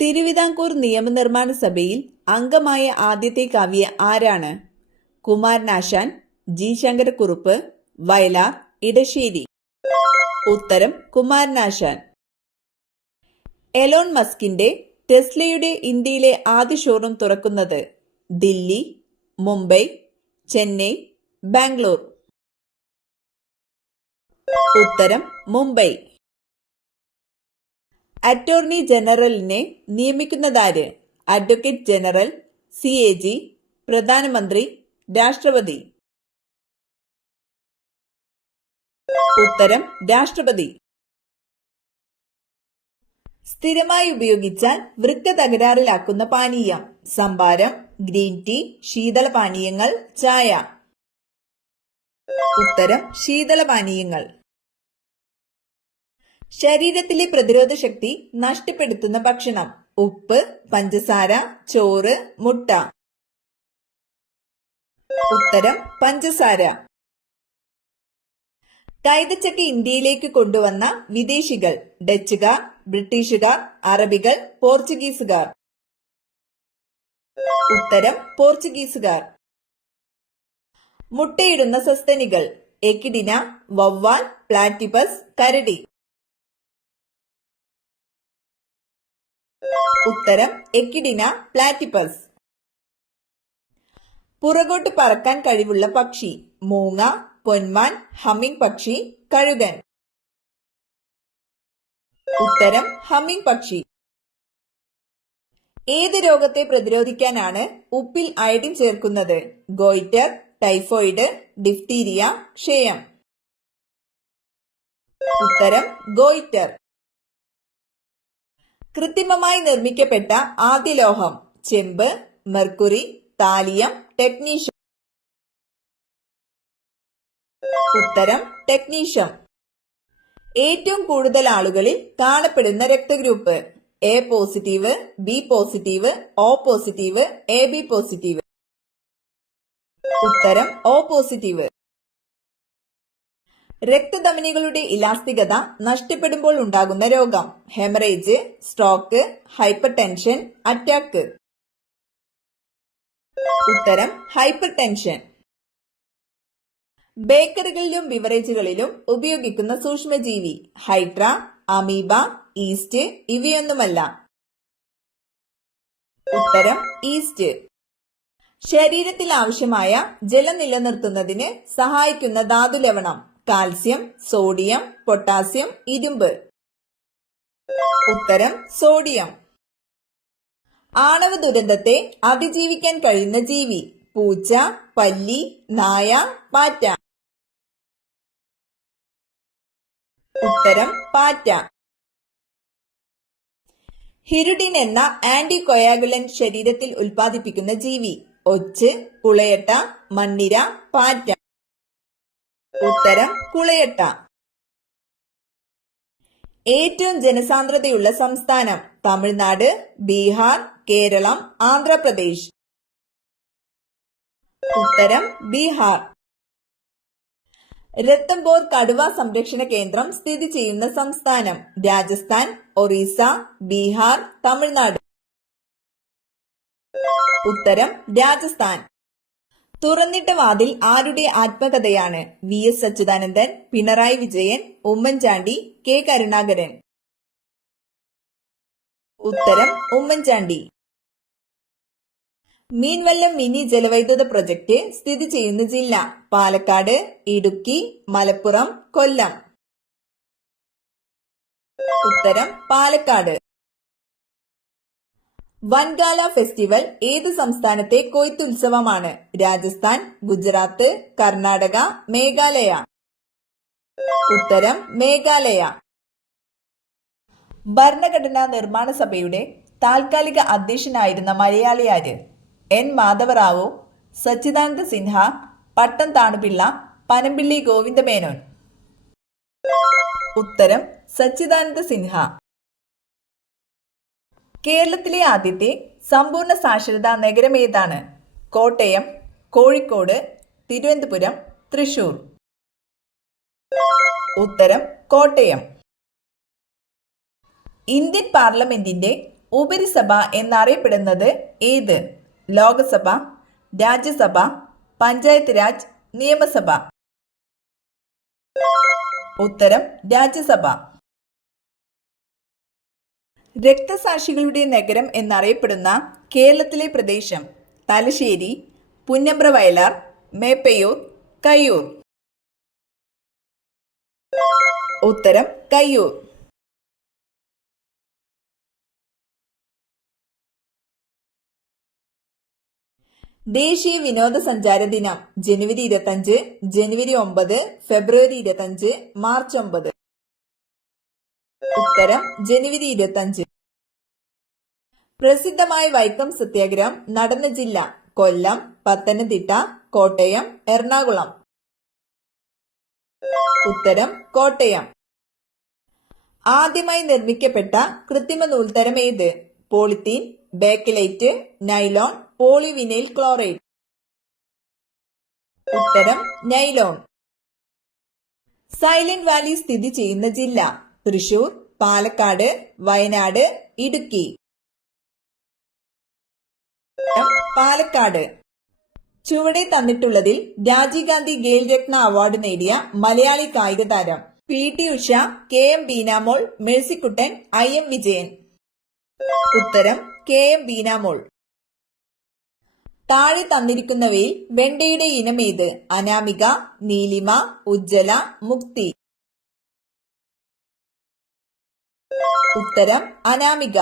തിരുവിതാംകൂർ നിയമനിർമ്മാണ സഭയിൽ അംഗമായ ആദ്യത്തെ കവി ആരാണ്? കുമാരനാശാൻ, ജി ശങ്കരക്കുറുപ്പ്, വയലാർ, ഇടശ്ശേരി. ഉത്തരം കുമാരനാശാൻ. എലോൺ മസ്കിന്റെ ടെസ്ലയുടെ ഇന്ത്യയിലെ ആദ്യ ഷോറൂം തുറക്കുന്നത് ദില്ലി, മുംബൈ, ചെന്നൈ, ബാംഗ്ലൂർ. ഉത്തരം മുംബൈ. അറ്റോർണി ജനറലിനെ നിയമിക്കുന്നതാര്? അഡ്വക്കേറ്റ് ജനറൽ, CAG, പ്രധാനമന്ത്രി, രാഷ്ട്രപതി. ഉത്തരം രാഷ്ട്രപതി. സ്ഥിരമായി ഉപയോഗിച്ചാൽ വൃക്ക തകരാറിലാക്കുന്ന പാനീയം? സംഭാരം, ഗ്രീൻ ടീ, ശീതളപാനീയങ്ങൾ, ചായ. ഉത്തരം ശീതളപാനീയങ്ങൾ. ശരീരത്തിലെ പ്രതിരോധ ശക്തി നഷ്ടപ്പെടുത്തുന്ന ഭക്ഷണം? ഉപ്പ്, പഞ്ചസാര, ചോറ്, മുട്ട. ഉത്തരം പഞ്ചസാര. കൈതച്ചക്ക ഇന്ത്യയിലേക്ക് കൊണ്ടുവന്ന വിദേശികൾ? ഡച്ചുകാർ, ബ്രിട്ടീഷുകാർ, അറബികൾ, പോർച്ചുഗീസുകാർ. ഉത്തരം പോർച്ചുഗീസുകാർ. മുട്ടയിടുന്ന സസ്തനികൾ? എക്കിഡിന, വവ്വാൽ, പ്ലാറ്റിപ്പസ്, കരടി. ഉത്തരം എക്കിഡിന, പ്ലാറ്റിപ്പസ്. പുറകോട്ട് പറക്കാൻ കഴിവുള്ള പക്ഷി? മൂങ്ങ, പൊന്മാൻ, ഹമ്മിങ് പക്ഷി, കഴുകൻ. ഉത്തരം ഹമ്മിങ് പക്ഷി. ഏത് രോഗത്തെ പ്രതിരോധിക്കാനാണ് ഉപ്പിൽ അയഡിൻ ചേർക്കുന്നത്? ഗോയിറ്റർ, ടൈഫോയിഡ്, ഡിഫ്തീരിയ, ക്ഷയം. ഉത്തരം ഗോയിറ്റർ. കൃത്രിമമായി നിർമ്മിക്കപ്പെട്ട ആദ്യ ലോഹം? ചെമ്പ്, മെർക്കുറി, താലിയം, ടെക്നീഷ്യം. ഉത്തരം ടെക്നീഷ്യം. ഏറ്റവും കൂടുതൽ ആളുകളിൽ കാണപ്പെടുന്ന രക്തഗ്രൂപ്പ്? A positive, B positive, O positive, AB positive. ഉത്തരം O പോസിറ്റീവ്. രക്തധമനികളുടെ ഇലാസ്തികത നഷ്ടപ്പെടുമ്പോൾ ഉണ്ടാകുന്ന രോഗം? Haemorrhage, stroke, hyper tension, attack. ഉത്തരം ഹൈപ്പർ ടെൻഷൻ. ബേക്കറികളിലും ബിവറേജുകളിലും ഉപയോഗിക്കുന്ന സൂക്ഷ്മജീവി? ഹൈഡ്ര, അമീബ, ഈസ്റ്റ്, ഇവയൊന്നുമല്ല. ഉത്തരം ഈസ്റ്റ്. ശരീരത്തിൽ ആവശ്യമായ ജലം നിലനിർത്തുന്നതിന് സഹായിക്കുന്ന ധാതുലവണം? കാൽസ്യം, സോഡിയം, പൊട്ടാസ്യം, ഇരുമ്പ്. ഉത്തരം സോഡിയം. ആണവ ദുരന്തത്തെ അതിജീവിക്കാൻ കഴിയുന്ന ജീവി? പൂച്ച, പല്ലി, നായ, പാറ്റ. ഉത്തരം പാറ്റ. ഹിരുഡിൻ എന്ന ആന്റികൊയാഗുലന്റ് ശരീരത്തിൽ ഉൽപ്പാദിപ്പിക്കുന്ന ജീവി? ഒച്ച്, കുളയട്ട, മണ്ണിര, പാറ്റ. ഉത്തരം കുളയട്ട. ഏറ്റവും ജനസാന്ദ്രതയുള്ള സംസ്ഥാനം? തമിഴ്നാട്, ബീഹാർ, കേരളം, ആന്ധ്രാപ്രദേശ്. ഉത്തരം ബീഹാർ. രത്തംബോർ കടുവ സംരക്ഷണ കേന്ദ്രം സ്ഥിതി ചെയ്യുന്ന സംസ്ഥാനം? രാജസ്ഥാൻ, ഒറീസ, ബീഹാർ, തമിഴ്നാട്. ഉത്തരം രാജസ്ഥാൻ. തുറന്നിട്ട വാതിൽ ആരുടെ ആത്മകഥയാണ്? VS Achuthanandan, Pinarayi Vijayan, Oommen Chandy, K Karunakaran. ഉത്തരം ഉമ്മൻചാണ്ടി. മീൻവല്ലം മിനി ജലവൈദ്യുത പ്രൊജക്ട് സ്ഥിതി ചെയ്യുന്ന ജില്ല? പാലക്കാട്, ഇടുക്കി, മലപ്പുറം, കൊല്ലം. ഉത്തരം പാലക്കാട്. വൻഗാല ഫെസ്റ്റിവൽ ഏത് സംസ്ഥാനത്തെ കൊയ്ത്തുത്സവമാണ്? രാജസ്ഥാൻ, ഗുജറാത്ത്, കർണാടക, മേഘാലയ. ഉത്തരം മേഘാലയ. ഭരണഘടനാ നിർമ്മാണ സഭയുടെ താൽക്കാലിക അധ്യക്ഷനായിരുന്ന മലയാളി ആര്? N മാധവറാവു, സച്ചിദാനന്ദ സിൻഹ, പട്ടം താണുപിള്ള, പനമ്പിള്ളി ഗോവിന്ദമേനോൻ. ഉത്തരം സച്ചിദാനന്ദ സിൻഹ. കേരളത്തിലെ ആദ്യത്തെ സമ്പൂർണ്ണ സാക്ഷരതാ നഗരം ഏതാണ്? കോട്ടയം, കോഴിക്കോട്, തിരുവനന്തപുരം, തൃശൂർ. ഉത്തരം കോട്ടയം. ഇന്ത്യൻ പാർലമെന്റിന്റെ ഉപരിസഭ എന്നറിയപ്പെടുന്നത് ഏത്? ലോകസഭ, രാജ്യസഭ, പഞ്ചായത്ത് രാജ്, നിയമസഭ? ഉത്തരം രാജ്യസഭ. രക്തസാക്ഷികളുടെ നഗരം എന്നറിയപ്പെടുന്ന കേരളത്തിലെ പ്രദേശം? തലശ്ശേരി, പുന്നമ്പ്ര വയലാർ, മേപ്പയൂർ, കയ്യൂർ? ഉത്തരം കയ്യൂർ. ദേശീയ വിനോദസഞ്ചാര ദിനം ജനുവരി 25, ജനുവരി 9, ഫെബ്രുവരി 25, മാർച്ച് 9? ഉത്തരം ജനുവരി 25. പ്രസിദ്ധമായ വൈക്കം സത്യാഗ്രഹം നടന്ന ജില്ല? കൊല്ലം, പത്തനംതിട്ട, കോട്ടയം, എറണാകുളം? ഉത്തരം കോട്ടയം. ആദ്യമായി നിർമ്മിക്കപ്പെട്ട കൃത്രിമ നൂൽത്തരം ഏത്? Polythene, Bakelite, nylon, polyvinyl chloride? ഉത്തരം നൈലോൺ. സൈലന്റ് വാലി സ്ഥിതി ചെയ്യുന്ന ജില്ല? തൃശൂർ, പാലക്കാട്, വയനാട്, ഇടുക്കി? പാലക്കാട്. ചുവടെ തന്നിട്ടുള്ളതിൽ രാജീവ് ഗാന്ധി ഖേൽ രത്ന അവാർഡ് നേടിയ മലയാളി കായിക താരം? PT Usha, KM Beenamol, Mercykuttan, IM Vijayan? ഉത്തരം KM ബീനാമോൾ. താഴെ തന്നിരിക്കുന്നവയിൽ വെണ്ടയുടെ ഇനം ഏത്? അനാമിക, നീലിമ, ഉജ്ജല, മുക്തി? ഉത്തരം അനാമിക.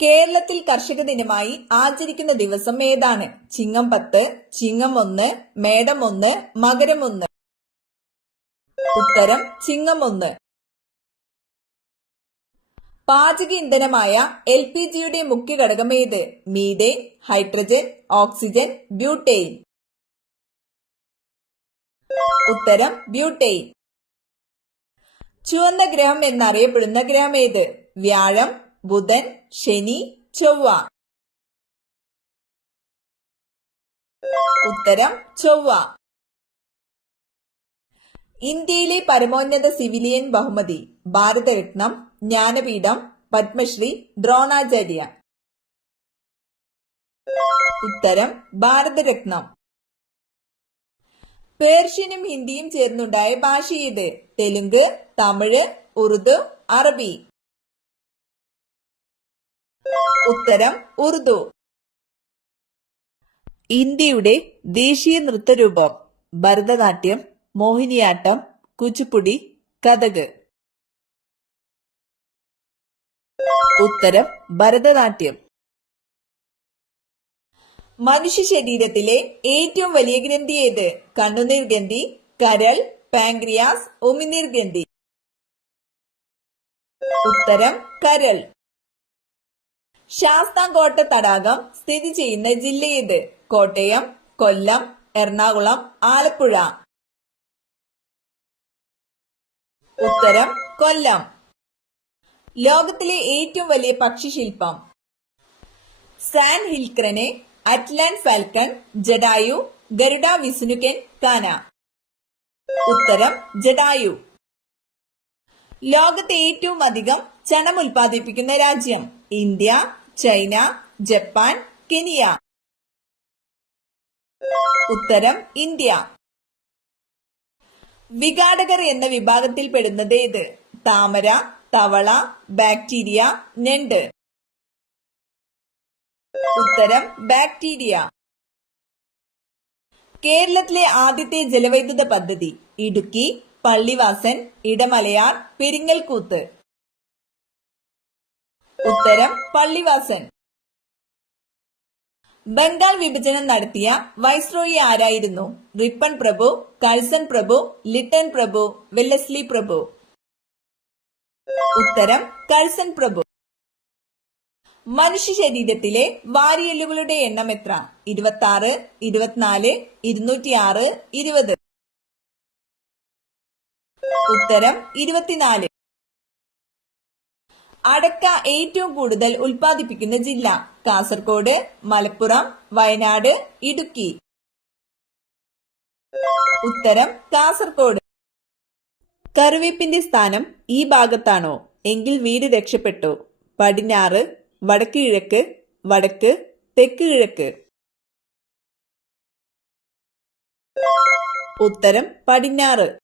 കേരളത്തിൽ കർഷക ദിനമായി ആചരിക്കുന്ന ദിവസം ഏതാണ്? ചിങ്ങം 10, ചിങ്ങം 1, മേടം 1, മകരം 1? ഉത്തരം ചിങ്ങം 1. പാചക ഇന്ധനമായ LPGയുടെ മുഖ്യ ഘടകം ഏത്? Methane, hydrogen, oxygen, butane? ഉത്തരം ബ്യൂട്ടെയിൻ. ചുവന്ന ഗ്രഹം എന്നറിയപ്പെടുന്ന ഗ്രഹം ഏത്? വ്യാഴം, ബുധൻ, ശനി, ചൊവ്വ? ഉത്തരം ചൊവ്വ. ഇന്ത്യയിലെ പരമോന്നത സിവിലിയൻ ബഹുമതി? ഭാരതരത്നം, ജ്ഞാനപീഠം, പത്മശ്രീ, ദ്രോണാചാര്യ? ഉത്തരം ഭാരതരത്നം. പേർഷ്യനും ഹിന്ദിയും ചേർന്നുണ്ടായ ഭാഷ ഏത്? തെലുങ്ക്, തമിഴ്, ഉറുദു, അറബി? ഉത്തരം ഉറുദു. ഇന്ത്യയുടെ ദേശീയ നൃത്തരൂപം? ഭരതനാട്യം, മോഹിനിയാട്ടം, കുച്ചിപ്പുടി, കഥക്? ഉത്തരം ഭരതനാട്യം. മനുഷ്യ ശരീരത്തിലെ ഏറ്റവും വലിയ ഗ്രന്ഥി ഏത്? കണ്ണുനീർ ഗ്രന്ഥി, കരൾ, പാൻക്രിയാസ്, ഉമിനീർ ഗ്രന്ഥി? ഉത്തരം കരൾ. ശാസ്താംകോട്ട തടാകം സ്ഥിതി ചെയ്യുന്ന ജില്ല ഏത്? കോട്ടയം, കൊല്ലം, എറണാകുളം, ആലപ്പുഴ? ഉത്തരം കൊല്ലം. ലോകത്തിലെ ഏറ്റവും വലിയ പക്ഷിശില്പം? സാൻ ഹിൽക്രനെ, അറ്റ്ലാന്റ് ഫാൽക്കൺ, ജഡായു, ഗരുഡ വിസ്നുകൻ, കാന? ഉത്തരം ജഡായു. ലോകത്തെ ഏറ്റവും അധികം ചണം ഉൽപ്പാദിപ്പിക്കുന്ന രാജ്യം? India, China, Japan, Kenya? ഉത്തരം ഇന്ത്യ. വിഘാടകർ എന്ന വിഭാഗത്തിൽ പെടുന്നത് ഏത്? താമര, തവള, ബാക്ടീരിയ, ഞണ്ട്? ഉത്തരം ബാക്ടീരിയ. കേരളത്തിലെ ആദ്യത്തെ ജലവൈദ്യുത പദ്ധതി? ഇടുക്കി, പള്ളിവാസൻ, ഇടമലയാർ, പെരിങ്ങൽകൂത്ത്? ഉത്തരം പള്ളിവാസൻ. ബംഗാൾ വിഭജനം നടത്തിയ വൈസ്രോയി ആരായിരുന്നു? റിപ്പൺ പ്രഭു, കഴ്സൺ പ്രഭു, ലിട്ടൺ പ്രഭു, വെല്ലസ്ലി പ്രഭു? ഉത്തരം കഴ്സൺ പ്രഭു. മനുഷ്യ ശരീരത്തിലെ വാരിയെല്ലുകളുടെ എണ്ണം എത്ര? 26, 24, 206, 20? ഉത്തരം 24. അടക്ക ഏറ്റവും കൂടുതൽ ഉൽപ്പാദിപ്പിക്കുന്ന ജില്ല? കാസർഗോഡ്, മലപ്പുറം, വയനാട്, ഇടുക്കി? ഉത്തരം കാസർഗോഡ്. കറിവേപ്പിന്റെ സ്ഥാനം ഈ ഭാഗത്താണോ? എങ്കിൽ വീട് രക്ഷപ്പെട്ടു. പടിഞ്ഞാറ്, വടക്ക് കിഴക്ക്, വടക്ക്, തെക്ക് കിഴക്ക്. ഉത്തരം പടിഞ്ഞാറ്.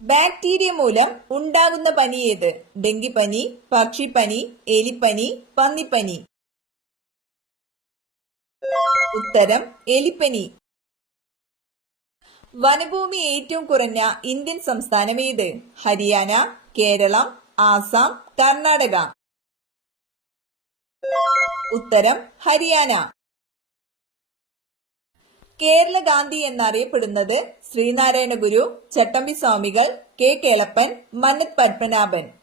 ബാക്ടീരിയ മൂലം ഉണ്ടാകുന്ന പനി ഏത്? ഡെങ്കിപ്പനി, പക്ഷിപ്പനി, എലിപ്പനി, പന്നിപ്പനി. ഉത്തരം എലിപ്പനി. വനഭൂമി ഏറ്റവും കുറഞ്ഞ ഇന്ത്യൻ സംസ്ഥാനം ഏത്? ഹരിയാന, കേരളം, ആസാം, കർണാടക. ഉത്തരം ഹരിയാന. കേരള ഗാന്ധി എന്നറിയപ്പെടുന്നത് ശ്രീനാരായണ ഗുരു, ചട്ടമ്പി സ്വാമികൾ, കെ കേളപ്പൻ, മന്നത്ത് പത്മനാഭൻ.